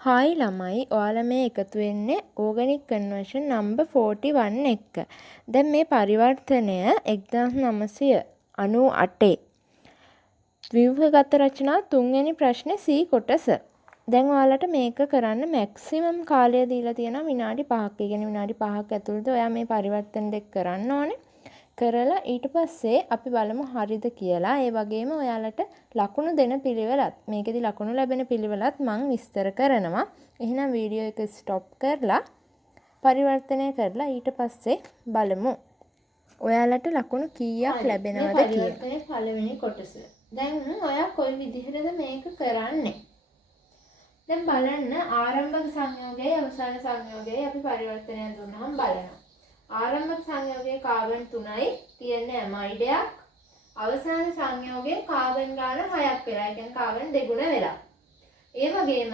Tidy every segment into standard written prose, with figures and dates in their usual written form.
Hi ළමයි ඔයාලා මේ එකතු වෙන්නේ ඕගනික් කන්වර්ෂන් නම්බර් 41 එක්ක. දැන් මේ පරිවර්තනය 1998 ව්‍යුහගත රචනා 3 වෙනි ප්‍රශ්නේ C කොටස. දැන් ඔයාලට මේක කරන්න මැක්සිමම් කාලය දීලා තියෙනවා විනාඩි 5ක්. ඒ කියන්නේ විනාඩි 5ක් ඇතුළත ඔයා මේ පරිවර්තන දෙක කරන්න ඕනේ. කරලා ඊට පස්සේ අපි බලමු හරිද කියලා. ඒ වගේම ඔයාලට ලකුණු දෙන පිළිවෙලත් මේකෙදි ලකුණු ලැබෙන පිළිවෙලත් මම විස්තර කරනවා. එහෙනම් වීඩියෝ එක ස්ටොප් කරලා පරිවර්තනය කරලා ඊට පස්සේ බලමු ඔයාලට ලකුණු කීයක් ලැබෙනවද කියලා. පරිවර්තනයේ පළවෙනි කොටස. දැන් ඔයා කොයි විදිහටද මේක කරන්නේ? දැන් බලන්න ආරම්භක සංයෝගයයි අවසාන සංයෝගයයි අපි පරිවර්තනය දුන්නාම බලනවා. ආරම්භක සංයෝගයේ කාබන් 3යි තියෙන්නේ ඇමයිඩයක්. අවසාන සංයෝගයේ කාබන් ගාන 6ක් වෙලා. ඒ කියන්නේ කාබන් දෙගුණ වෙලා. ඒ වගේම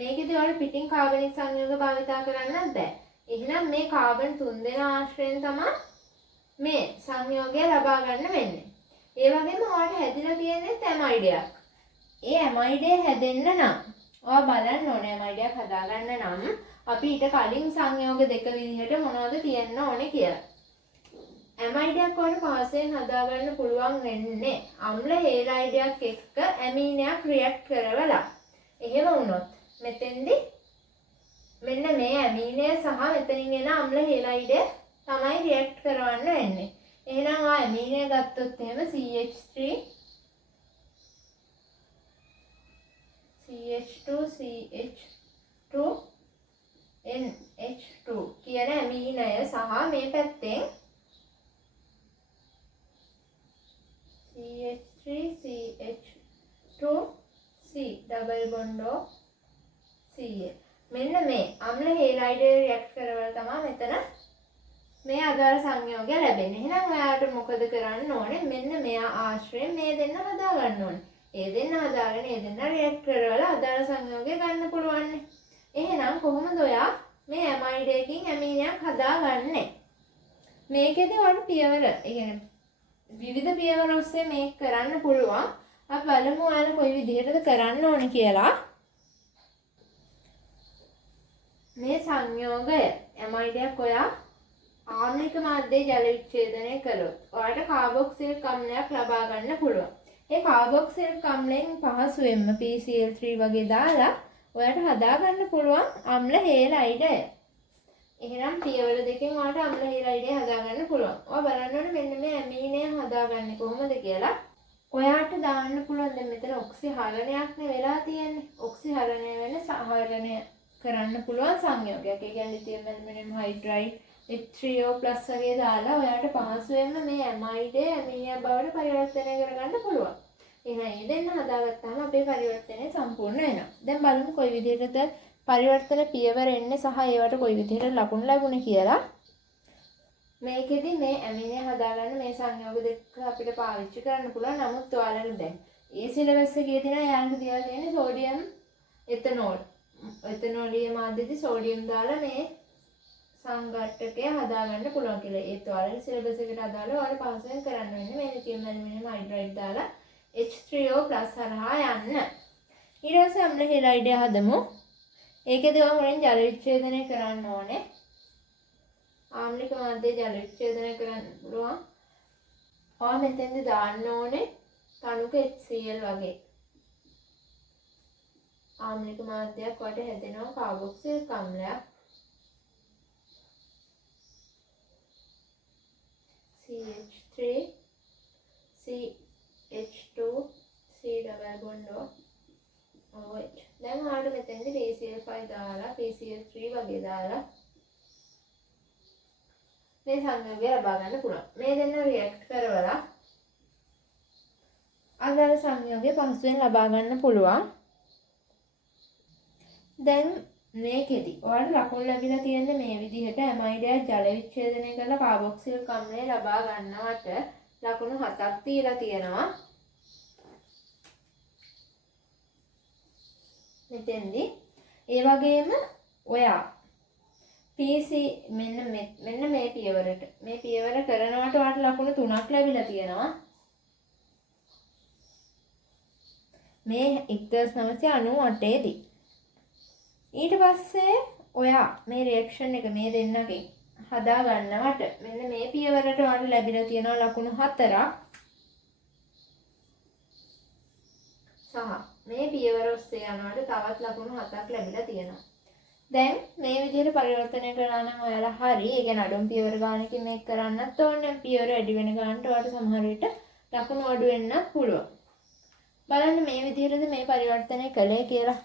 මේකෙදී ඔයාලා පිටින් කාබනික සංයෝග භාවිතා කරන්නත් බෑ. එහෙනම් මේ කාබන් 3 දෙනා ආශ්‍රයෙන් තමයි මේ සංයෝගය ලබා ගන්න වෙන්නේ. ඒ වගේම ඔයාලට හැදිලා තියෙන්නේ ඇමයිඩයක්. ඒ ඇමයිඩය හැදෙන්න නම් ඔයා බලන්න ඕනේ ඇමයිඩයක් හදාගන්න නම් අපි ඊට කලින් සංයෝග දෙක විදිහට මොනවද තියෙන්න ඕනේ කියලා. ඇමයිඩයක් වල පහසෙන් හදාගන්න පුළුවන් වෙන්නේ අම්ල හේලයිඩයක් එක්ක ඇමීනයක් රියැක්ට් කරවලා. එහෙම වුණොත් මෙතෙන්දි මෙන්න මේ ඇමීනය සහ මෙතනින් එන අම්ල හේලයිඩය තමයි රියැක්ට් කරවන්න වෙන්නේ. එහෙනම් ආ ඇමීනය ගත්තොත් එහෙම CH3 CH2 CH2 NH2 කියන ඇමීනය සහ මේ පැත්තෙන් CH3 CH2 C double bond Cl මෙන්න මේ අම්ල හේලයිඩ් රියැක්ට් කරවල තමයි මෙතන මේ අදාළ සංයෝගය ලැබෙන්නේ. එහෙනම් ඔයාලට මොකද කරන්න ඕනේ? මෙන්න මෙයා ආශ්‍රයෙන් මේ දෙන්න හදා ගන්න ඕනේ. ඒ දෙන්න හදාගෙන ඒ දෙන්න රියැක්ට් කරවලා අදාළ සංයෝගය ගන්න පුළුවන්. එහෙනම් කොහොමද ඔයා මේ ඇමයිඩ් එකකින් ඇමීනයක් හදාගන්නේ? මේකෙදි ඔයාලට පියවර, ඒ කියන්නේ විවිධ පියවර ඔස්සේ මේක කරන්න පුළුවන්. අපි බලමු ඔයාලා කොයි විදිහටද කරන්න ඕනේ කියලා. මේ සංයෝගය ඇමයිඩයක් ඔයා ආම්ලික මාධ්‍යයේ ජල විච්ඡේදනය කළොත් ඔයාලට කාබොක්සිලික් අම්ලයක් ලබා ගන්න පුළුවන්. ඒ කාබොක්සිලික් අම්ලයෙන් පහසුවෙන්ම PCl3 වගේ දාලා ඔයාලට හදා ගන්න පුළුවන් අම්ල හේලයිඩය. එහෙනම් පියවර දෙකෙන් ඔයාලට අම්ල හේලයිඩය හදා ගන්න පුළුවන්. ඔයා බලන්න ඕනේ මෙන්න මේ ඇමීනය හදාගන්නේ කොහොමද කියලා. ඔයාට දාන්න පුළුවන් දැන් මෙතන ඔක්සිහරණයක් නේ වෙලා තියෙන්නේ. ඔක්සිහරණය වෙන සහරණය කරන්න පුළුවන් සංයෝගයක්. ඒ කියන්නේ ලිතියම් ඇල්මිනියම් හයිඩ්‍රයිඩ් H3O+ වගේ දාලා ඔයාට පහසුවෙන්ම මේ ඇමයිඩය ඇමීනියා බවට පරිවර්තනය කරගන්න පුළුවන්. එහෙනම් මේ දෙන්න හදාගත්තාම අපේ පරිවර්තනය සම්පූර්ණ වෙනවා. දැන් බලමු කොයි විදිහටද පරිවර්තන පියවර එන්නේ සහ ඒවට කොයි විදිහට ලකුණු ලැබුණේ කියලා. මේකෙදි මේ ඇමීනය හදාගන්න මේ සංයෝග දෙක අපිට පාවිච්චි කරන්න පුළුවන්. නමුත් ඔයාලට දැන් ඒ සිලබස් එකේ තියෙන යාන්ත්‍ර තියලා තියෙන්නේ සෝඩියම් එතනෝල්. එතනෝලිය මාධ්‍යයේදී සෝඩියම් දාලා මේ සංඝට්ටකය හදාගන්න පුළුවන් කියලා. ඒත් ඔයාලගේ සිලබස් එකට අදාළව ඔයාලා පහසුවෙන් කරන්න වෙන්නේ මේ ලිතියම් ඇල්මිනියම් හයිඩ්‍රයිඩ් දාලා H3O+ හරහා යන්න. ඊට පස්සේ අම්ල හේලයිඩය හදමු. ඒකෙදි ඔයා මුලින් ජල විච්ඡේදනය කරන්න ඕනේ. ආම්ලික මාධ්‍යයේ ජල විච්ඡේදනය කරන්න පුළුවන්. ඔයා මෙතෙන්ද දාන්න ඕනේ තනුක HCl වගේ. ආම්ලික මාධ්‍යයක් වට හැදෙනවා කාබොක්සිලික් අම්ලයක්. CH3 CH2 C double bond OH. දැන් ඔයාලට මෙතෙන්දි PCl5 දාලා PCl3 වගේ දාලා මේ සංයෝගය ලබා ගන්න පුළුවන්. මේ දෙන්න රියැක්ට් කරවලා අදාළ සංයෝගය පහසුවෙන් ලබා ගන්න පුළුවන්. දැන් මේකෙදි ඔයාලට ලකුණු ලැබිලා තියෙන්නේ මේ විදිහට ඇමයිඩයක් ජල විච්ඡේදනය කරලා කාබොක්සිලික් අම්ලය ලබා ගන්නවට ලකුණු 7ක් තියලා තියෙනවා. මෙතෙන්දි ඒ වගේම ඔයා PC මෙන්න මේ පියවරට මේ පියවර කරනවට ඔයාලට ලකුණු 3ක් ලැබිලා තියෙනවා. මේ 1998 දී ඊට පස්සේ ඔයා මේ රියැක්ෂන් එක මේ දෙන්නගෙන් හදා ගන්නවට මෙන්න මේ පියවරට වඩා ලැබිලා තියෙනවා ලකුණු 4ක්. සහ මේ පියවර ඔස්සේ යනකොට තවත් ලකුණු 7ක් ලැබිලා තියෙනවා. දැන් මේ විදිහට පරිවර්තනය කරලා නම් ඔයාලා හරි. ඒ කියන්නේ අඩුම පියවර ගානකින් මේක කරන්නත් ඕනේ. පියවර වැඩි වෙන ගානට ඔයාලට සමහර විට ලකුණු අඩු වෙන්නත් පුළුවන්. බලන්න මේ විදිහටද මේ පරිවර්තනය කළේ කියලා.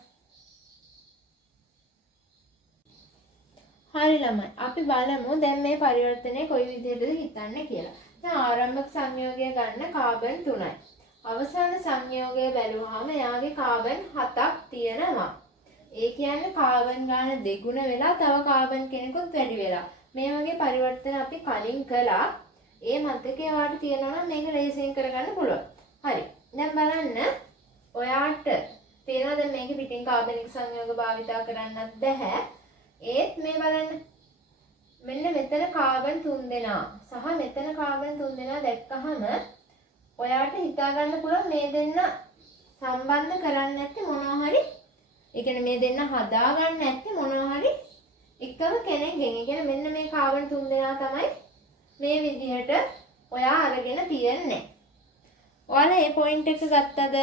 හරි ළමයි. අපි බලමු දැන් මේ පරිවර්තනය කොයි විදිහටද හිතන්නේ කියලා. දැන් ආරම්භක සංයෝගය ගන්න කාබන් 3යි. අවසාන සංයෝගය බැලුවාම එයාගේ කාබන් 7ක් තියෙනවා. ඒ කියන්නේ කාබන් ගාන දෙගුණ වෙලා තව කාබන් කෙනෙකුත් වැඩි වෙලා. මේ වගේ පරිවර්තන අපි කලින් කළා. ඒ මතකේ ඔයාලට තියෙනවා නම් මේක ලේසියෙන් කරගන්න පුළුවන්. හරි. දැන් බලන්න ඔයාට තේරෙනවද මේකේ පිටින් කාබනික සංයෝග භාවිතා කරන්නත් බැහැ. ඒත් මේ බලන්න මෙන්න මෙතන කාබන් 3 දෙනා සහ මෙතන කාබන් 3 දෙනා දැක්කහම ඔයාට හිතා ගන්න පුළුවන් මේ දෙන්න සම්බන්ධ කරන්නේ නැත්තේ මොනවා හරි. ඒ කියන්නේ මේ දෙන්න හදා ගන්න නැත්තේ මොනවා හරි එකම කෙනෙක්ගෙන්. ඒ කියන්නේ මෙන්න මේ කාබන් 3 දෙනා තමයි මේ විදිහට ඔයා අරගෙන තියන්නේ. ඔයාලා මේ පොයින්ට් එක ගත්තද?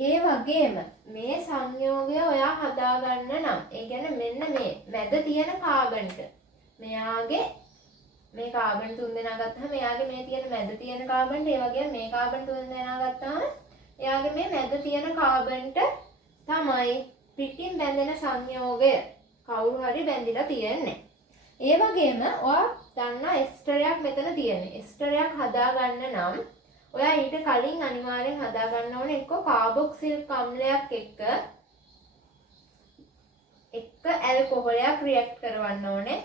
ඒ වගේම මේ සංයෝගය ඔයා හදාගන්න නම් ඒ කියන්නේ මෙන්න මේ මැද තියෙන කාබන්ට මෙයාගේ මේ කාබන් 3 දෙනා ගත්තාම එයාගේ මේ තියෙන මැද තියෙන කාබන්ට ඒ වගේම මේ කාබන් 3 දෙනා ගත්තාම එයාගේ මේ මැද තියෙන කාබන්ට තමයි පිටින් බැඳෙන සංයෝගය කවුරු හරි බැඳිලා තියෙන්නේ. ඒ වගේම ඔයා දන්නා එස්ටරයක් මෙතන තියෙන්නේ. එස්ටරයක් හදාගන්න නම් ඔයා ඊට කලින් අනිවාර්යෙන් හදා ගන්න ඕනේ එක්ක කාබොක්සිලික් අම්ලයක් එක්ක ඇල්කොහොලයක් රියැක්ට් කරවන්න ඕනේ.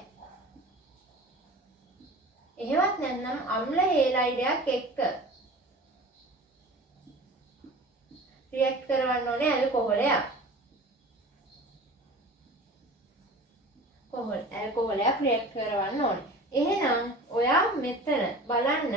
එහෙමත් නැත්නම් අම්ල හේලයිඩයක් එක්ක රියැක්ට් කරවන්න ඕනේ ඇල්කොහොලයක්. ඇල්කොහොලයක් රියැක්ට් කරවන්න ඕනේ. එහෙනම් ඔයා මෙතන බලන්න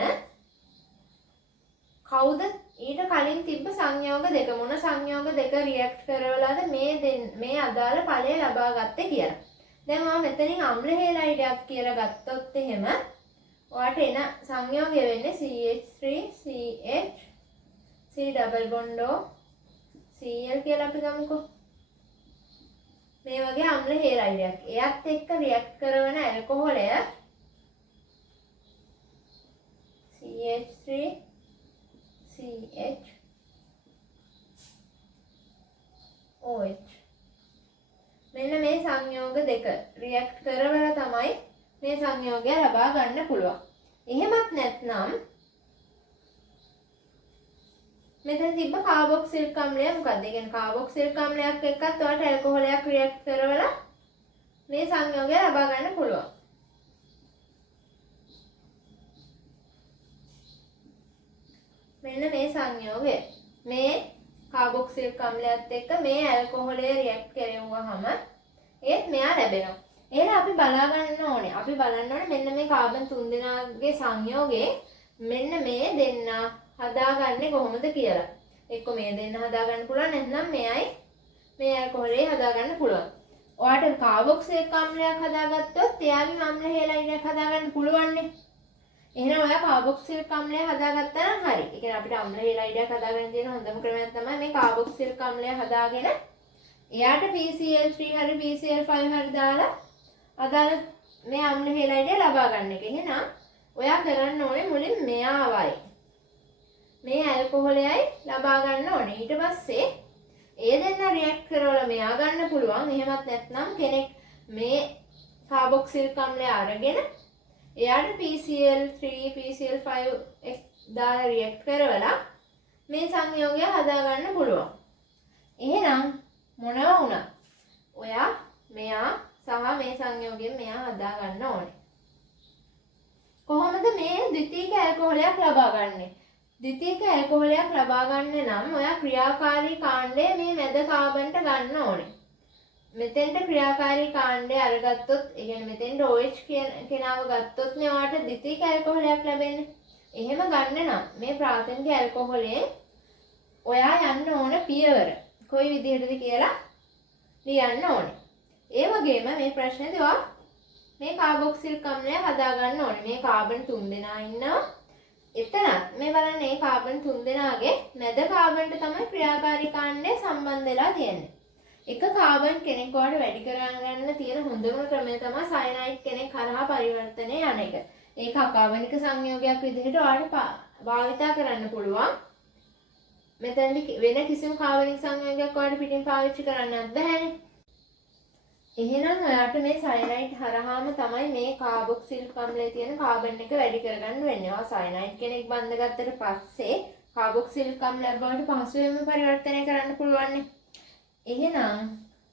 කවුද ඊට කලින් තිබ්බ සංයෝග දෙක මොන සංයෝග දෙක රියැක්ට් කරවලාද මේ අදාළ ඵලය ලබා ගත්තේ කියලා. දැන් මම මෙතනින් අම්ල හේලයිඩයක් කියලා ගත්තොත් එහෙම ඔයාට එන සංයෝගය වෙන්නේ CH3CH C double bond O Cl කියලා අපි ගමුකෝ. මේ වගේ අම්ල හේලයිඩයක්. එයත් එක්ක රියැක්ට් කරන ඇල්කොහොලය CH3 CH OH. මෙන්න මේ සංයෝග දෙක රියැක්ට් කරවලා තමයි මේ සංයෝගය ලබා ගන්න පුළුවන්. එහෙමත් නැත්නම් මෙතන තිබ්බ කාබොක්සිලික් අම්ලය මොකක්ද? ඒ කියන්නේ කාබොක්සිලික් අම්ලයක් එක්කත් ඔයාලට ඇල්කොහොලයක් රියැක්ට් කරවලා මේ සංයෝගය ලබා ගන්න පුළුවන්. මෙන්න මේ සංයෝගය මේ කාබොක්සිලික් අම්ලයත් එක්ක මේ ඇල්කොහොලය රියැක්ට් කරවුවාම ඒත් මෙයා ලැබෙනවා. එහෙනම් අපි බලා ගන්න ඕනේ. අපි බලන්න ඕනේ මෙන්න මේ කාබන් 3 දෙනාගේ සංයෝගයේ මෙන්න මේ දෙන්න හදාගන්නේ කොහොමද කියලා. එක්ක මේ දෙන්න හදාගන්න පුළුවන් නැත්නම් මෙයයි මේ ඇල්කොහොලේ හදාගන්න පුළුවන්. ඔයාට කාබොක්සිලික් අම්ලයක් හදාගත්තොත් එයාගෙන් අම්ල හේලයිඩයක් හදාගන්න පුළුවන්නේ. එහෙනම් ඔයා කාබොක්සිලික් අම්ලය හදාගත්තා නම් හරි. ඒ කියන්නේ අපිට අම්ල හේලයිඩයක් හදාගන්න තියෙන හොඳම ක්‍රමයක් තමයි මේ කාබොක්සිලික් අම්ලය හදාගෙන එයාට PCl3 හරි PCl5 හරි දාලා අදාළ මේ අම්ල හේලයිඩය ලබා ගන්න එක. එහෙනම් ඔයා කරන්න ඕනේ මුලින් මෙයාවයි මේ ඇල්කොහොලයයි ලබා ගන්න ඕනේ. ඊට පස්සේ ඒ දෙන්න රියැක්ට් කරවලා මෙයා ගන්න පුළුවන්. එහෙමත් නැත්නම් කෙනෙක් මේ කාබොක්සිලික් අම්ලය අරගෙන එයාට PCl3 PCl5 දාලා රියැක්ට් කරවලා මේ සංයෝගය හදා ගන්න පුළුවන්. එහෙනම් මොනවා වුණත් ඔයා මෙයා සහ මේ සංයෝගයෙන් මෙයා හදා ගන්න ඕනේ. කොහොමද මේ ද්විතීයික ඇල්කොහොලයක් ලබා ගන්නෙ? ද්විතීයික ඇල්කොහොලයක් ලබා ගන්න නම් ඔයා ක්‍රියාකාරී කාණ්ඩය මේ මැද කාබන්ට ගන්න ඕනේ. මෙතෙන්ට ක්‍රියාකාරී කාණ්ඩය අරගත්තොත් ඒ කියන්නේ මෙතෙන්ට OH කෙනාව ගත්තොත් නේ ඔයාට ද්විතීයික ඇල්කොහොලයක් ලැබෙන්නේ. එහෙම ගන්න නම් මේ ප්‍රාථමික ඇල්කොහොලේ ඔයා යන්න ඕන පියවර. කොයි විදිහටද කියලා ලියන්න ඕනේ. ඒ වගේම මේ ප්‍රශ්නේදී ඔයා මේ කාබොක්සිලික් අම්ලය හදාගන්න ඕනේ. මේ කාබන් 3 දෙනා ඉන්නවා. එතනත් මේ බලන්න මේ කාබන් 3 දෙනාගේ මැද කාබන්ට තමයි ක්‍රියාකාරී කාණ්ඩය සම්බන්ධ වෙලා තියෙන්නේ. එක කාබන් කෙනෙක් වලට වැඩි කරගන්න තියෙන හොඳම ක්‍රමය තමයි සයනයිඩ් කෙනෙක් කරහා පරිවර්තනය යන එක. ඒක අකාබනික සංයෝගයක් විදිහට ඔයාලට භාවිතා කරන්න පුළුවන්. මෙතනදි වෙන කිසිම කාබනික සංයෝගයක් ඔයාලට පිටින් පාවිච්චි කරන්නත් බැහැනේ. එහෙනම් ඔයාලට මේ සයනයිඩ් හරහාම තමයි මේ කාබොක්සිලික් අම්ලයේ තියෙන කාබන් එක වැඩි කරගන්න වෙන්නේ. ඔයා සයනයිඩ් කෙනෙක් බඳගත්තට පස්සේ කාබොක්සිලික් අම්ලයක් බවට පහසුවෙන්ම පරිවර්තනය කරන්න පුළුවන්. එහෙනම්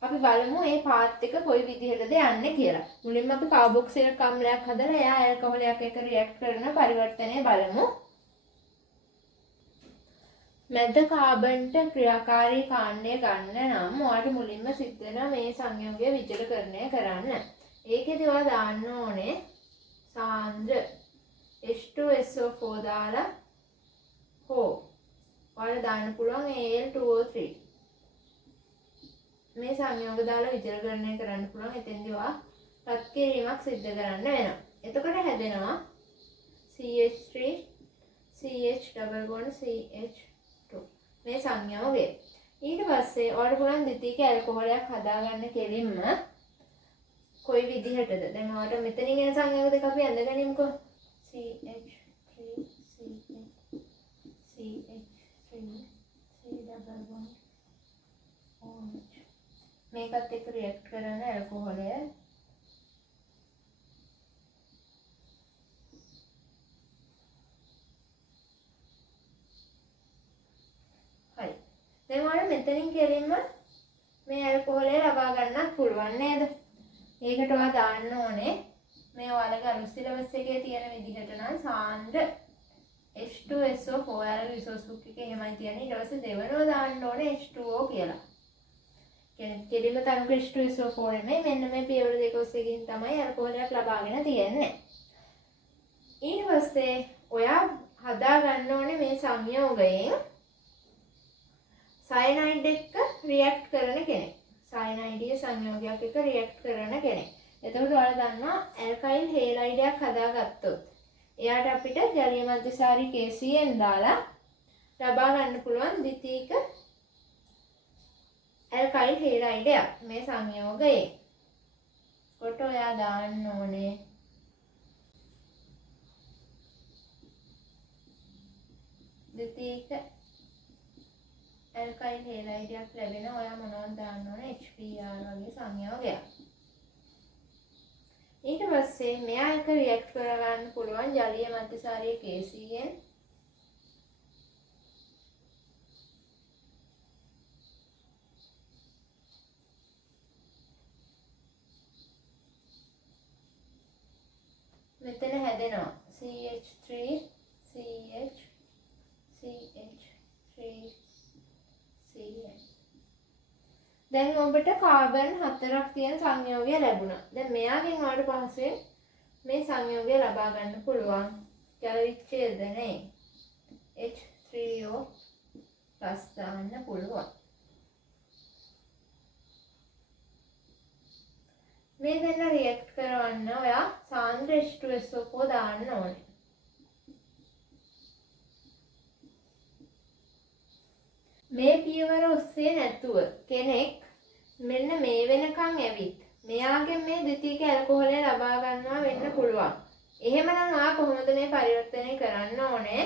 අපි බලමු මේ පාත් එක කොයි විදිහටද යන්නේ කියලා. මුලින්ම අපි කාබොක්සිලික් අම්ලයක් හදලා එයා ඇල්කොහොලයක් එක්ක රියැක්ට් කරන පරිවර්තනය බලමු. මැද කාබන්ට ක්‍රියාකාරී කාණ්ඩය ගන්න නම් ඔයාලට මුලින්ම සිද්ධ වෙනවා මේ සංයෝගය විචලකරණය කරන්න. ඒකෙදි ඔයා දාන්න ඕනේ සාන්ද්‍ර H2SO4 දාලා හෝ ඔයාලට දාන්න පුළුවන් Al2O3 මේ සංයෝග දාලා විචලකරණය කරන්න පුළුවන්. එතෙන්දී ඔයා රත් කිරීමක් සිද්ධ කරන්න වෙනවා. එතකොට හැදෙනවා CH3 CH double bond CH2 මේ සංයෝගය. ඊට පස්සේ ඔයාලට පුළුවන් ද්විතීයික ඇල්කොහොලයක් හදාගන්න කෙලින්ම කොයි විදිහටද? දැන් ඔයාලට මෙතනින් එන සංයෝග දෙක අපි අඳගනිමුකෝ. CH3 CH3 C double bond OH මේකත් එක්ක රියැක්ට් කරන ඇල්කොහොලය හරි. දැන් ඔයාලා මෙතනින් කෙලින්ම මේ ඇල්කොහොලය ලබා ගන්නත් පුළුවන් නේද? ඒකට ඔයා දාන්න ඕනේ මේ ඔයාලගේ අලුත් සිලබස් එකේ තියෙන විදිහට නම් සාන්ද්‍ර H2SO4 ඔයාලගේ රිසෝස් බුක් එකේ එහෙමයි තියෙන්නේ. ඊට පස්සේ දෙවෙනිව දාන්න ඕනේ H2O කියලා. කෙලිම තනුක H2SO4 නෙමෙයි මෙන්න මේ පියවර දෙක ඔස්සේකින් තමයි ඇල්කොහොලයක් ලබාගෙන තියෙන්නේ. ඊට පස්සේ ඔයා හදා ගන්න ඕනේ මේ සංයෝගයෙන් සයනයිඩ් එක්ක රියැක්ට් කරන කෙනෙක්. සයනයිඩිය සංයෝගයක් එක්ක රියැක්ට් කරන කෙනෙක්. එතකොට ඔයාලා දන්නවා ඇල්කයිල් හේලයිඩයක් හදාගත්තොත් එයාට අපිට ජලීය මධ්‍යසාරී KCN දාලා ලබා ගන්න පුළුවන් ද්විතීයික ඇල්කයිල් හේලයිඩයක් මේ සංයෝගයේ. කොට ඔයා දාන්න ඕනේ ද්විතීයික ඇල්කයිල් හේලයිඩයක් ලැබෙන ඔයා මොනවද දාන්න ඕනේ HBr වගේ සංයෝගයක්. ඊට පස්සේ මෙයා එක රියැක්ට් කරගන්න පුළුවන් ජලීය මධ්‍යසාරී KCN මෙතන හැදෙනවා CH3 CH CH3 CN. දැන් ඔබට කාබන් 4ක් තියෙන සංයෝගය ලැබුණා. දැන් මෙයාගෙන් ඔයාලට පහසුවෙන් මේ සංයෝගය ලබා ගන්න පුළුවන්. ජල විච්ඡේදනයේ H3O ප්ලස් දාන්න පුළුවන්. මේ දෙන්න රියැක්ට් කරවන්න ඔයා සාන්ද්‍ර H2SO4 දාන්න ඕනේ. මේ පියවර ඔස්සේ නැතුව කෙනෙක් මෙන්න මේ වෙනකන් ඇවිත් මෙයාගෙන් මේ ද්විතීයික ඇල්කොහොලය ලබා ගන්නවා වෙන්න පුළුවන්. එහෙමනම් ඔයා කොහොමද මේ පරිවර්තනය කරන්න ඕනේ?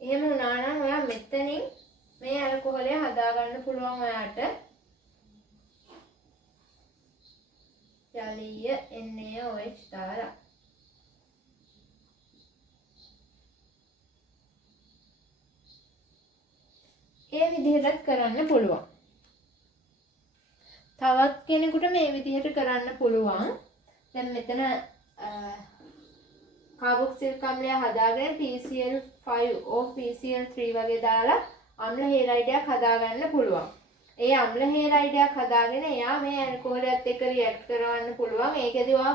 එහෙම වුණා නම් ඔයා මෙතනින් මේ ඇල්කොහොලය හදා ගන්න පුළුවන් ඔයාට. ජලීය NaOH දාලා ඒ විදිහට කරන්න පුළුවන්. තවත් කෙනෙකුට මේ විදිහට කරන්න පුළුවන්. දැන් මෙතන කාබොක්සිලික් අම්ලය හදාගෙන PCl5 or PCl3 වගේ දාලා අම්ල හේලයිඩයක් හදාගන්න පුළුවන්. ඒ අම්ල හේලයිඩයක් හදාගෙන එයා මේ ඇල්කොහොලයත් එක්ක රියැක්ට් කරවන්න පුළුවන්. ඒකෙදි ඔයා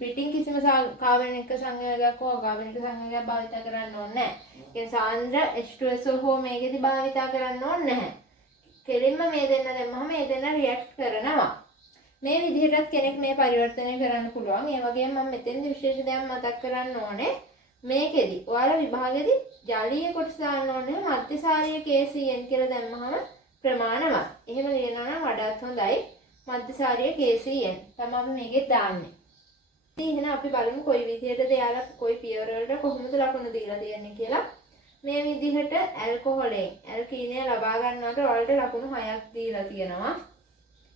පිටින් කිසිම කාබනික සංයෝගයක් හෝ අකාබනික සංයෝගයක් භාවිත කරන්න ඕනේ නැහැ. ඒ කියන්නේ සාන්ද්‍ර H2SO හෝ මේකෙදි භාවිත කරන්න ඕනේ නැහැ. කෙලින්ම මේ දෙන්න දැම්මම මේ දෙන්න රියැක්ට් කරනවා. මේ විදිහටත් කෙනෙක් මේ පරිවර්තනය කරන්න පුළුවන්. ඒ වගේම මම මෙතෙන්දි විශේෂ දෙයක් මතක් කරන්න ඕනේ. මේකෙදි ඔයාලා විභාගෙදි ජලීය කොටස දාන්න ඕනේ මධ්‍යසාරීය KCN කියලා දැම්මම ප්‍රමාණවත්. එහෙම ලියනවා නම් වඩාත් හොඳයි. මධ්‍යසාරීය KCN තමයි අපි මේකෙත් දාන්නේ. ඉතින් එහෙනම් අපි බලමු කොයි විදිහටද එයාලා කොයි පියවර වලට කොහොමද ලකුණු දීලා තියෙන්නේ කියලා. මේ විදිහට ඇල්කොහොලෙන් ඇල්කීනය ලබා ගන්නවට ඔයාලට ලකුණු 6ක් දීලා තියෙනවා.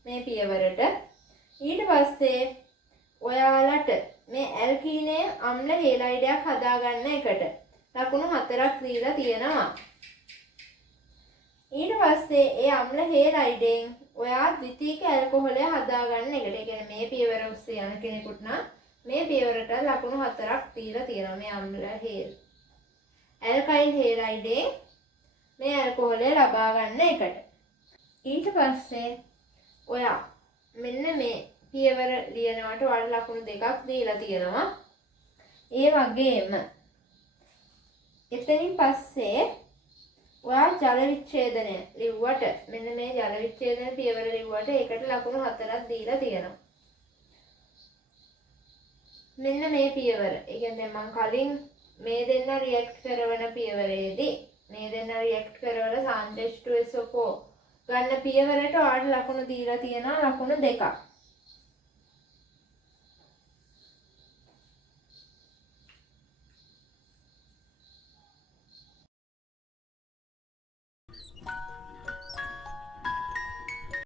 මේ පියවරට. ඊට පස්සේ ඔයාලට මේ ඇල්කීනයෙන් අම්ල හේලයිඩයක් හදාගන්න එකට ලකුණු 4ක් දීලා තියෙනවා. ඊට පස්සේ ඒ අම්ල හේලයිඩෙන් ඔයා ද්විතීයික ඇල්කොහොලය හදාගන්න එකට. ඒ කියන්නේ මේ පියවර ඔස්සේ යන කෙනෙකුට නම් මේ පියවරට ලකුණු 4ක් දීලා තියෙනවා. මේ අම්ල හේල් ඇල්කයිල් හේලයිඩෙන් මේ ඇල්කොහොලය ලබා ගන්න එකට. ඊට පස්සේ ඔයා මෙන්න මේ පියවර ලියනවට ඔයාලට ලකුණු 2ක් දීලා තියෙනවා. ඒ වගේම එතනින් පස්සේ ඔයා ජල විච්ඡේදනය ලිව්වට මෙන්න මේ ජල විච්ඡේදන පියවර ලිව්වට ඒකට ලකුණු 4ක් දීලා තියෙනවා. මෙන්න මේ පියවර. ඒ කියන්නේ මම කලින් මේ දෙන්න රියැක්ට් කරන පියවරේදී මේ දෙන්න රියැක්ට් කරවල සාන්ද්‍ර H2SO4 ගන්න පියවරට ඔයාලට ලකුණු දීලා තියෙනවා ලකුණු 2ක්.